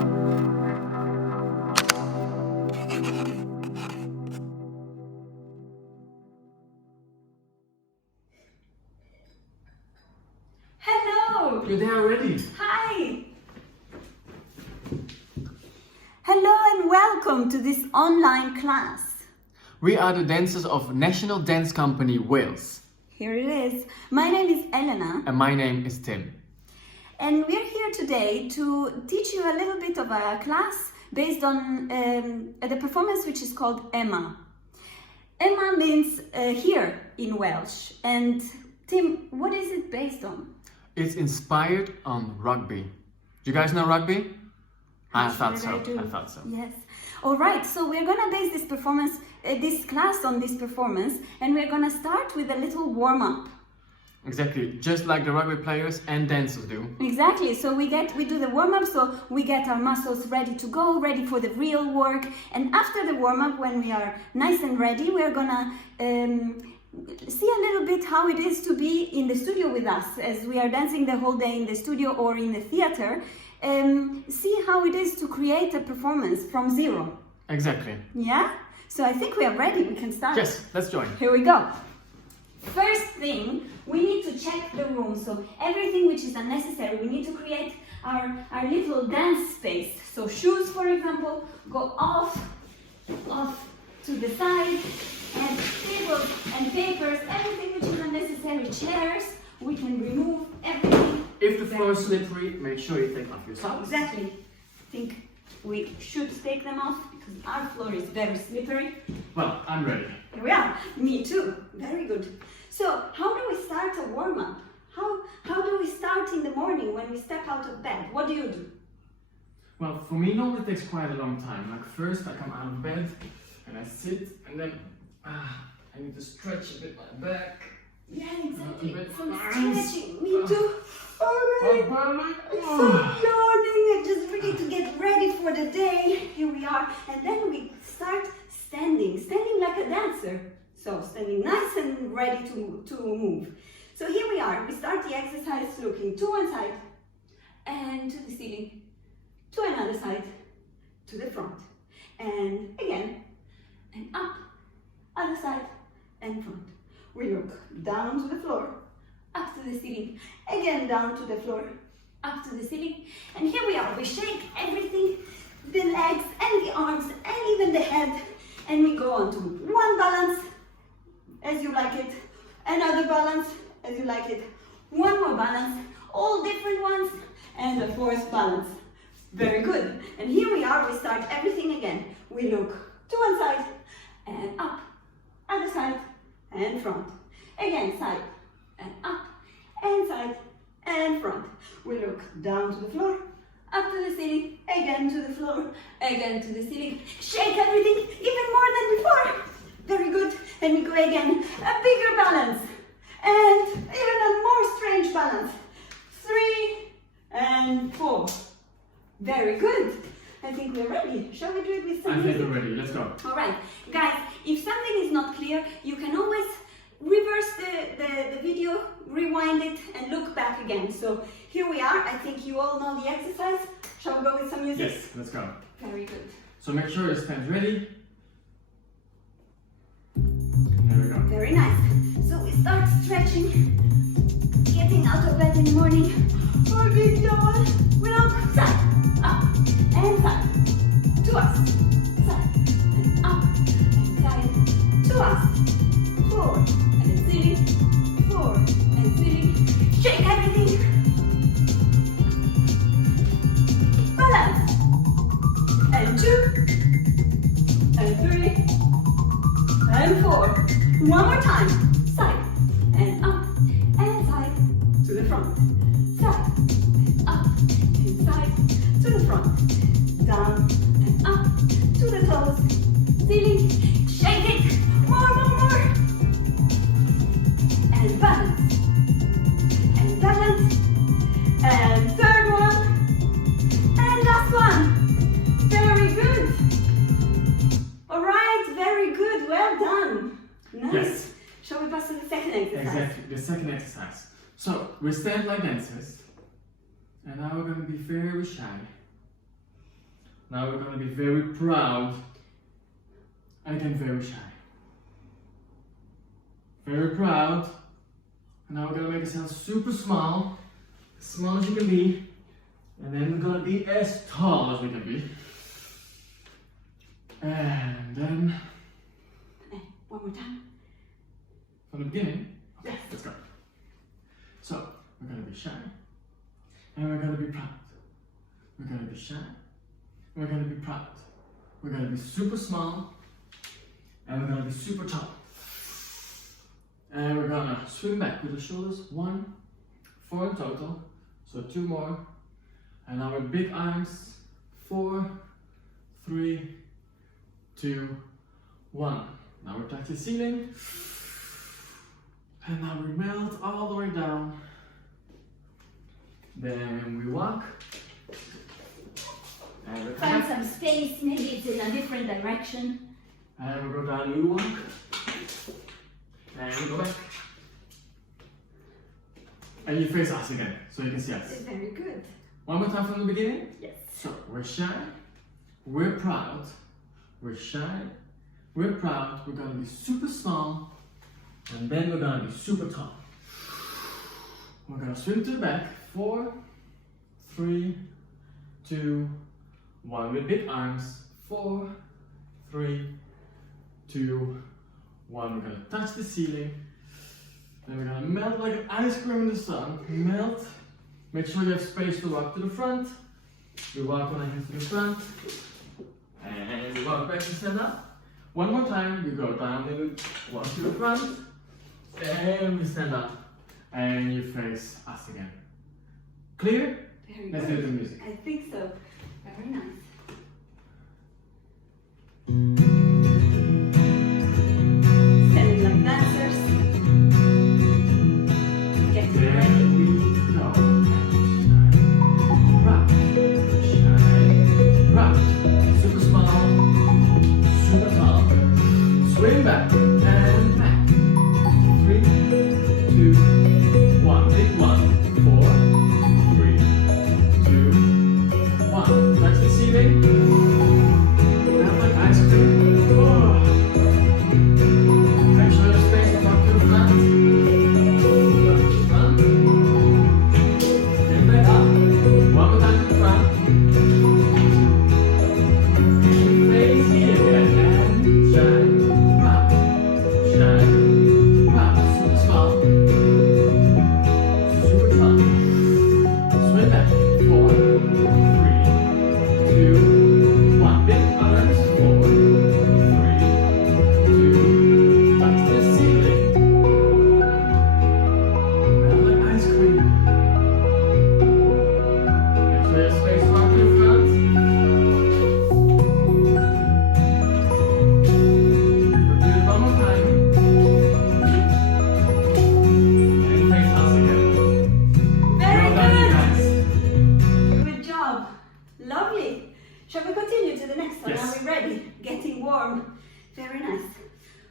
Hello! You're there already. Hi! Hello and welcome to this online class. We are the dancers of National Dance Company Wales. Here it is. My name is Elena. And my name is Tim. And we're here today to teach you a little bit of a class based on the performance which is called Emma. Emma means here in Welsh. And Tim, what is it based on? It's inspired on rugby. Do you guys know rugby? I thought so. Yes. All right. So we're gonna base this performance, this class on this performance, and we're gonna start with a little warm up. Exactly, just like the rugby players and dancers do. Exactly. So we do the warm up, so we get our muscles ready to go, ready for the real work. And after the warm up, when we are nice and ready, we're gonna see a little bit how it is to be in the studio with us, as we are dancing the whole day in the studio or in the theater. See how it is to create a performance from zero. Exactly. Yeah? So I think we are ready, we can start. Yes, let's join. Here we go. First thing, we need to check the room. So everything which is unnecessary, we need to create our little dance space. So shoes, for example, go off to the side, and tables and papers, everything which is unnecessary, chairs, we can remove everything. If the floor is slippery, make sure you take off your socks. Exactly. I think we should take them off because our floor is very slippery. Well, I'm ready. Here we are. Me too. Very good. So, how do we start a warm-up? How do we start in the morning when we step out of bed? What do you do? Well, for me, normally it takes quite a long time. Like first, I come out of bed and I sit, and then I need to stretch a bit my back. Yeah, exactly. Some stretching. Me too. Alright. I'm so yawning. I'm just ready to get ready for the day. Here we are. And then we start standing like a dancer. So standing nice and ready to move. So here we are. We start the exercise looking to one side and to the ceiling, to another side, to the front, and again, and up, other side, and front. We look down to the floor, up to the ceiling, again down to the floor, up to the ceiling, and here we are. We shake everything, the legs and the arms and even the head, and we go on to one balance, as you like it, another balance, as you like it, one more balance, all different ones, and the fourth balance. Very good. And here we are, we start everything again. We look to one side, and up, other side, and front. Again, side, and up, and side, and front. We look down to the floor, up to the ceiling, again to the floor, again to the ceiling. Shake everything even more than before. Very good. And we go again, a bigger balance, and even a more strange balance. 3 and 4. Very good. I think we're ready. Shall we do it with some music? I think we're ready. Let's go. All right. Guys, if something is not clear, you can always reverse the video, rewind it, and look back again. So here we are. I think you all know the exercise. Shall we go with some music? Yes, let's go. Very good. So make sure your stand's ready. There we go. Very nice. So we start stretching, getting out of bed in the morning. Our big yawn. We look side, up, and side. To us. Side, and up, and side. To us. Forward, and ceiling. Forward, and ceiling. Shake everything. Balance. And 2, and 3, and 4. One more time. Side, and up, and side. To the front. Side, and up, and side. To the front. Down, and up. To the toes. Ceiling. Shake it. More. And balance. And balance. And third one. And last one. Very good. All right, very good. Well done. Nice. Yes. Shall we pass to the second exercise? Exactly, the second exercise. So we stand like dancers, and now we're going to be very shy. Now we're going to be very proud and again very shy. Very proud. And now we're going to make ourselves super small, as small as you can be. And then we're going to be as tall as we can be. And then... One more time. From the beginning? Yes. Let's go. So, we're going to be shy. And we're going to be proud. We're going to be shy. We're going to be proud. We're going to be super small. And we're going to be super tall. And we're going to swing back with the shoulders. 1, 4 in total. So 2 more. And now with big arms. 4, 3, 2, 1. Now we touch the ceiling. And now we melt all the way down. Then we walk. And we Find some space, maybe it's in a different direction. And we go down, we walk. And we go back. And you face us again, so you can see us. Very good. One more time from the beginning. Yes. So we're shy, we're proud, we're shy, we're proud, we're gonna be super small, and then we're gonna be super tall. We're gonna swing to the back. 4, 3, 2, 1 with big arms. 4, 3, 2, 1. We're gonna touch the ceiling. Then we're gonna melt like an ice cream in the sun. Melt. Make sure you have space to walk to the front. We walk on our hands to the front. And we walk back to stand up. One more time. We go down and we walk to the front. And we stand up. And you face us again. Clear? Very Let's good. do the music. I think so. Very nice. Standing like dancers. Getting There ready. we go. Rock, shine, rock. Super small, super tall. Swing back and back. 3, 2, 1. Big 1. 4, 3, 2, 1. Touch the ceiling. Melt like ice cream. Oh. Make sure there's space to walk to the front. Front. And back up. One more time to the front. Face here again. And shine. Rock. Shine. Rock. Super small. Super tall. Swing back. 4, 3, 2, 1. Big arms. 4, 3, 2. Touch the ceiling. Melt like ice cream. Make sure there's space to walk to the front. We'll do it one more time. And face us again. Very Well done, you good. guys. Good job. Lovely. Shall we continue to the next one? Yes. Are we ready? Getting warm. Very nice.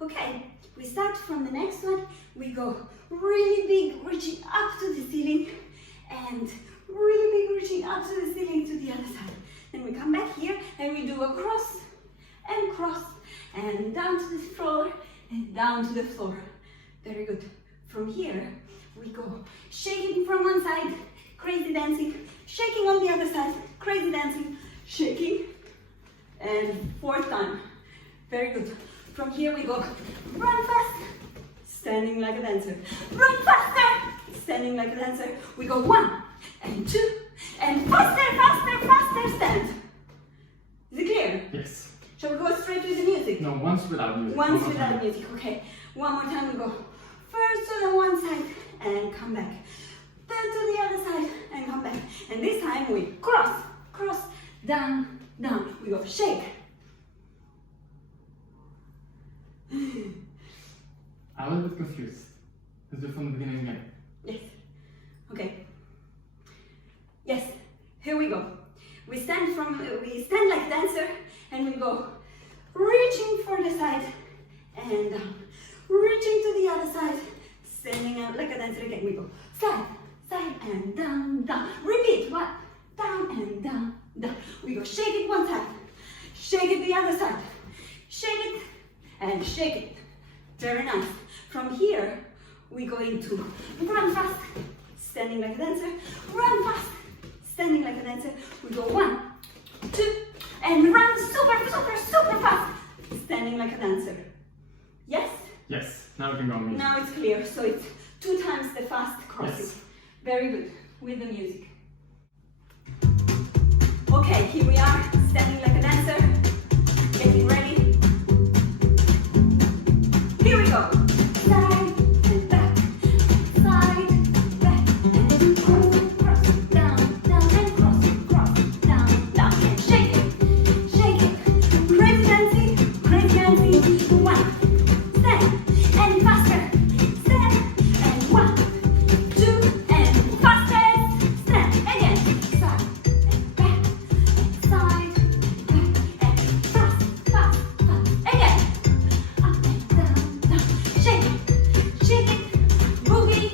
Okay, we start from the next one. We go really big, reaching up to the ceiling, and really big, reaching up to the ceiling to the other side. Then we come back here and we do a cross, and down to the floor, and down to the floor. Very good. From here, we go shaking from one side, crazy dancing, shaking on the other side, crazy dancing, shaking, and 4th time. Very good. From here we go run fast, standing like a dancer. Run faster, standing like a dancer. We go 1 and 2 and faster, faster, faster, stand. Is it clear? Yes. Shall we go straight with the music? No, once without music. Once One more without time. music, okay. One more time we go. First to the one side and come back. Then to the other side and come back. And this time we cross, down, down. We go shake. I was a bit confused. Let's do it from the beginning again. Yes. Okay. Yes. Here we go. We stand like dancer and we go reaching for the side and down. Reaching to the other side. Standing out like a dancer again. We go side, and down, down. Repeat. 1, down and down, down. We go shake it one side. other side. Shake it and shake it. Very nice. From here, we go into run fast, standing like a dancer, run fast, standing like a dancer. We go 1, 2, and run super, super, super fast, standing like a dancer. Yes? Yes, now we can go on music. Now it's clear, so it's 2 times the fast crossing. Yes. Very good, with the music. Okay, here we are, standing like a dancer, getting ready. Here we go. Side and back, side, back, and cross, down, down, and cross, down, down, and shake it, crazy dancing, 1, stand, and faster, stand, and 1, 2, and faster, stand, again, side, and back, side, back, and fast, again, up and down, shake it, boogie,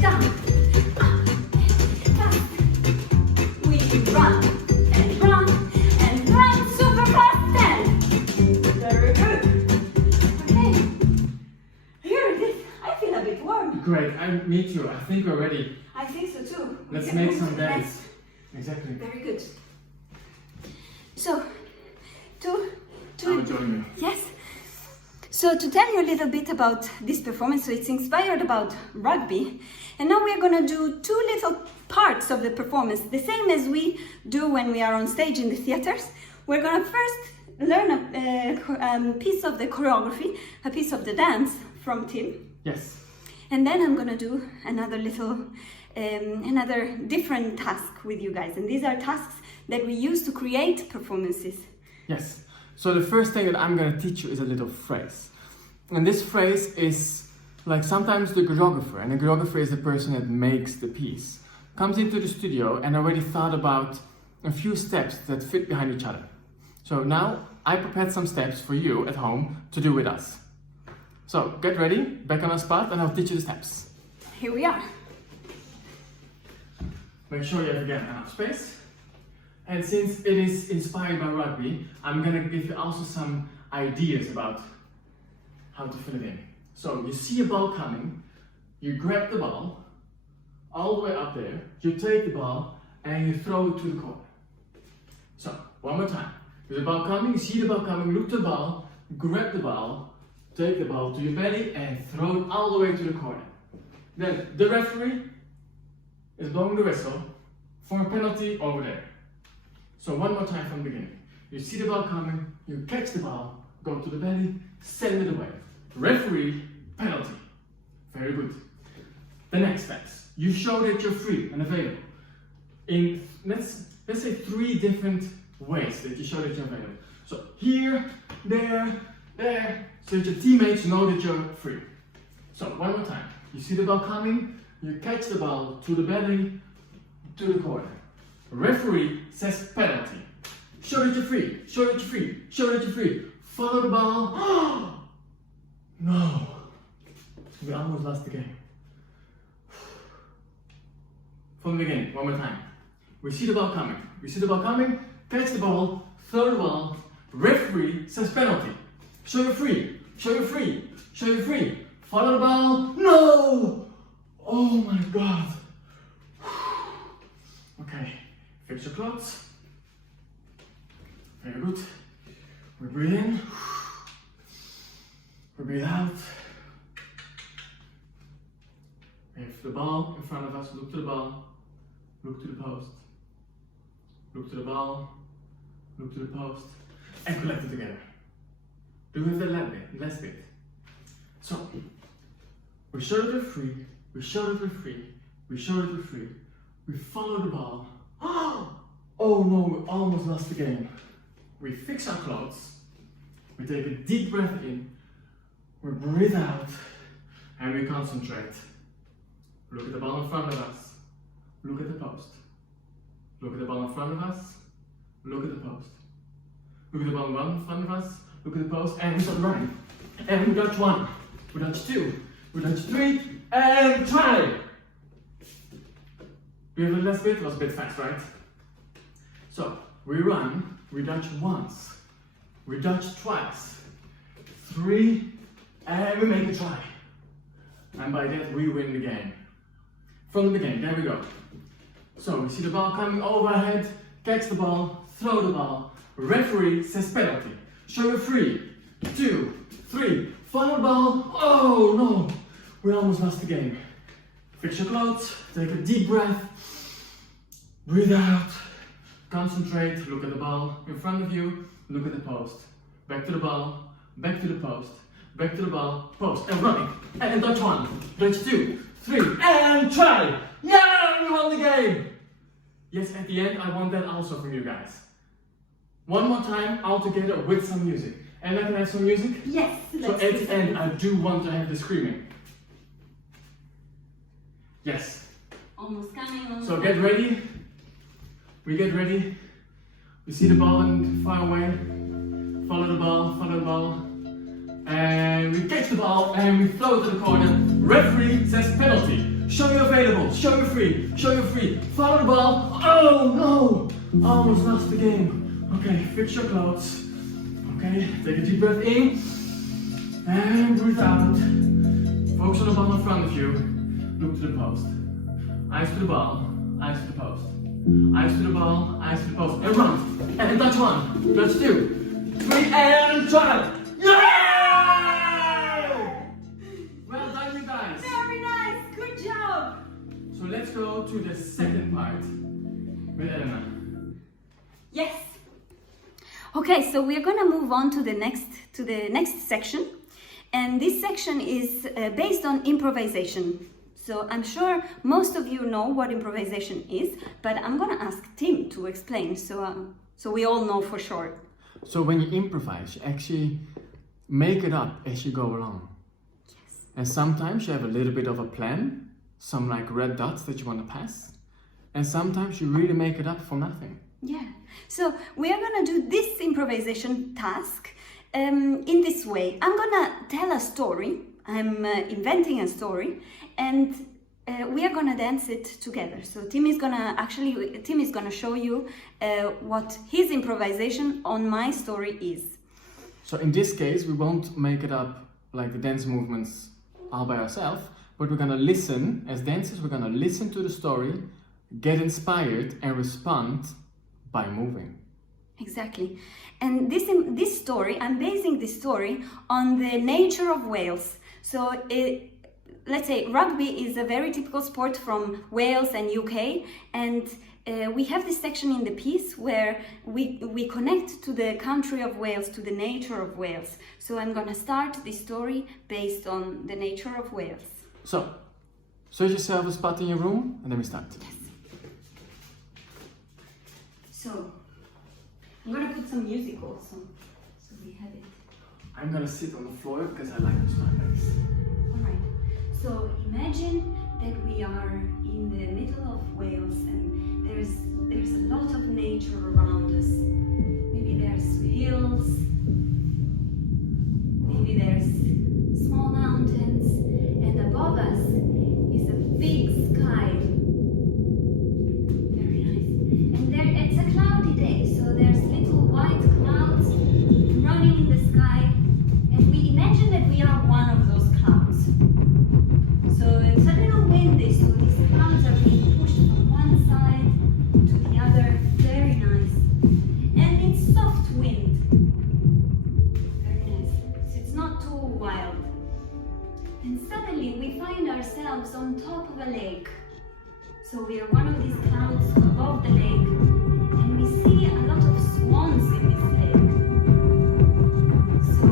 down, up and fast. We run and run super fast and very good. Okay, here it is. I feel a bit warm. Great, me too. I think we're ready. I think so too. We Let's can make move some to the dance. next. Exactly. Very good. So, I'll join you. yes. So to tell you a little bit about this performance, so it's inspired about rugby, and now we are going to do 2 little parts of the performance, the same as we do when we are on stage in the theaters. We're going to first learn a piece of the choreography, a piece of the dance from Tim, Yes. and then I'm going to do another little, another different task with you guys, and these are tasks that we use to create performances. Yes. So the first thing that I'm going to teach you is a little phrase. And this phrase is like sometimes the choreographer, and the choreographer is the person that makes the piece, comes into the studio and already thought about a few steps that fit behind each other. So now I prepared some steps for you at home to do with us. So get ready, back on the spot, and I'll teach you the steps. Here we are. Make sure you have again enough space. And since it is inspired by rugby, I'm gonna give you also some ideas about how to fill it in. So you see a ball coming, you grab the ball all the way up there, you take the ball and you throw it to the corner. So, one more time. There's a ball coming, you see the ball coming, look to the ball, grab the ball, take the ball to your belly and throw it all the way to the corner. Then the referee is blowing the whistle for a penalty over there. So one more time from the beginning. You see the ball coming, you catch the ball, go to the belly, send it away. Referee, penalty. Very good. The next steps. You show that you're free and available. In, let's say 3 different ways that you show that you're available. So here, there, so that your teammates know that you're free. So one more time. You see the ball coming, you catch the ball to the belly, to the corner. Referee says penalty. Show that you're free, show that you're free, show that you're free. Follow the ball. No. We almost lost the game. From the beginning, one more time. We see the ball coming. We see the ball coming, catch the ball, throw the ball. Referee says penalty. Show you're free, show you're free, show you're free. Follow the ball. No! Oh my God. Okay. Fix your clothes. Very good. We breathe in. We breathe out. We have the ball in front of us. Look to the ball. Look to the post. Look to the ball. Look to the post. And collect it together. Do it the last bit. So, we show that we're free. We show that we're free. We show that we're free. We follow the ball. Oh no, we almost lost the game. We fix our clothes. We take a deep breath in. We breathe out. And we concentrate. Look at the ball in front of us. Look at the post. Look at the ball in front of us. Look at the post. Look at the ball in front of us. Look at the post. And we start running. And we dodge 1. We dodge 2. We dodge 3. And try! Do you have the last bit? It was a bit fast, right? So, we run, we dodge once, we dodge twice, 3, and we make a try. And by that we win the game. From the beginning, there we go. So we see the ball coming overhead, catch the ball, throw the ball, referee says penalty. Show 3, 2, 3, follow the ball, oh no, we almost lost the game. Fix your clothes, take a deep breath, breathe out, concentrate, look at the ball in front of you, look at the post, back to the ball, back to the post, back to the ball, post, and running, and dodge 1, dodge 2, 3, and try! Yeah, we won the game! Yes, at the end I want that also from you guys. One more time, all together with some music. And I can have some music? Yes, so at the end I do want to have the screaming. Yes. Almost coming. So get ready. We get ready. We see the ball and far away. Follow the ball, follow the ball. And we catch the ball and we throw it to the corner. Referee says penalty. Show you available, show you free, show you free. Follow the ball. Oh no! Almost lost the game. Okay, fix your clothes. Okay, take a deep breath in. And breathe out. Focus on the ball in front of you. Look to the post. Eyes to the ball, eyes to the post. Eyes to the ball, eyes to the post. And run. And touch 1, touch 2, 3, and try. Yay! Well done, you guys. Very nice, good job. So let's go to the second part with Elena. Yes. Okay, so we're gonna move on to the next section, and this section is based on improvisation. So I'm sure most of you know what improvisation is, but I'm gonna ask Tim to explain, so we all know for sure. So when you improvise, you actually make it up as you go along. Yes. And sometimes you have a little bit of a plan, some like red dots that you want to pass, and sometimes you really make it up for nothing. Yeah, so we are gonna do this improvisation task in this way. I'm gonna tell a story, I'm inventing a story, and we are gonna dance it together. So Tim is gonna show you what his improvisation on my story is. So in this case, we won't make it up like the dance movements all by ourselves, but we're gonna listen, as dancers, we're gonna listen to the story, get inspired and respond by moving. Exactly. And this story, I'm basing this story on the nature of Wales. So let's say rugby is a very typical sport from Wales and UK, and we have this section in the piece where we connect to the country of Wales, to the nature of Wales. So I'm gonna start this story based on the nature of Wales. So, search yourself a spot in your room and then we start. Yes. So, I'm gonna put some music also, so we have it. I'm gonna sit on the floor because I like this one place. Alright, so imagine that we are in the middle of Wales and there's a lot of nature around us. Maybe there's hills, maybe there's small mountains, and above us is a big sky. Very nice. And it's a cloudy day, so there's little white clouds running in the sky, and we imagine that we are one of those clouds. So it's a little windy, so these clouds are being pushed from one side to the other. Very nice. And it's soft wind. Very nice. So it's not too wild. And suddenly we find ourselves on top of a lake. So we are one of these clouds above the lake, and we see a lot of swans in this lake. So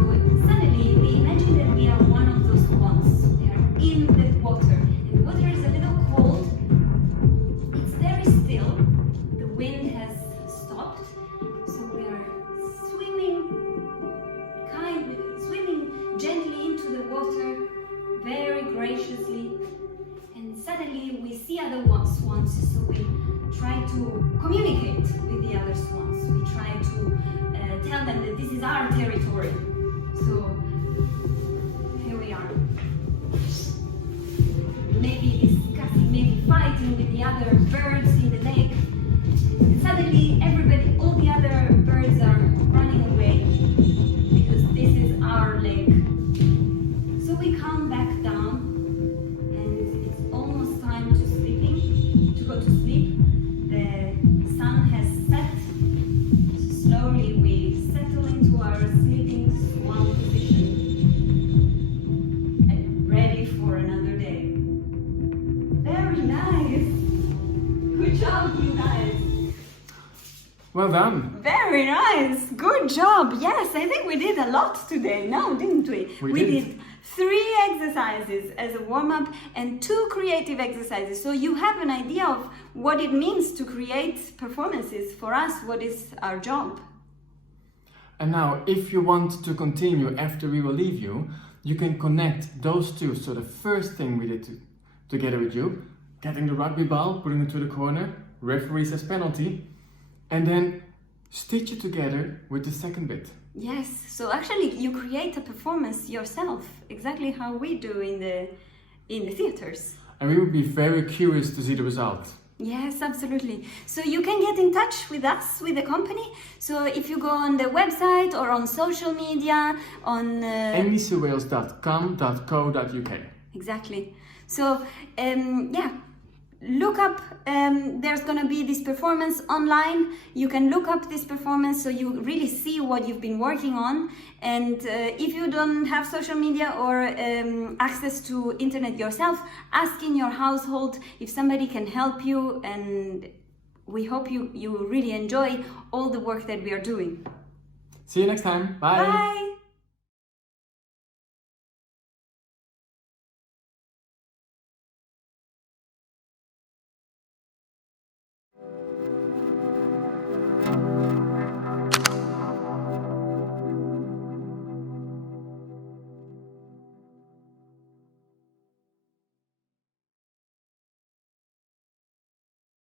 suddenly we imagine that we are one of those swans. They are in the water, and the water is a little cold. It's very still. The wind has stopped, so we are swimming gently into the water, very graciously. And suddenly we see other swans, so we try to communicate with the other swans. We try to tell them that this is our territory. So here we are. Maybe discussing, maybe fighting with the other birds in the lake. And suddenly all the other birds Good job, you guys. Well done. Very nice. Good job. Yes, I think we did a lot today. No, didn't we? We did. 3 exercises as a warm-up and 2 creative exercises. So you have an idea of what it means to create performances. For us, what is our job? And now, if you want to continue after we will leave you, you can connect those 2. So the first thing we did together with you, getting the rugby ball, putting it to the corner, referee says penalty, and then stitch it together with the second bit. Yes, so actually you create a performance yourself, exactly how we do in the theaters. And we would be very curious to see the result. Yes, absolutely. So you can get in touch with us, with the company. So if you go on the website or on social media, on ndcwales.com.co.uk. Exactly. So yeah, look up, there's going to be this performance online. You can look up this performance so you really see what you've been working on. And if you don't have social media or access to internet yourself, ask in your household if somebody can help you, and we hope you really enjoy all the work that we are doing. See you next time. Bye. Bye.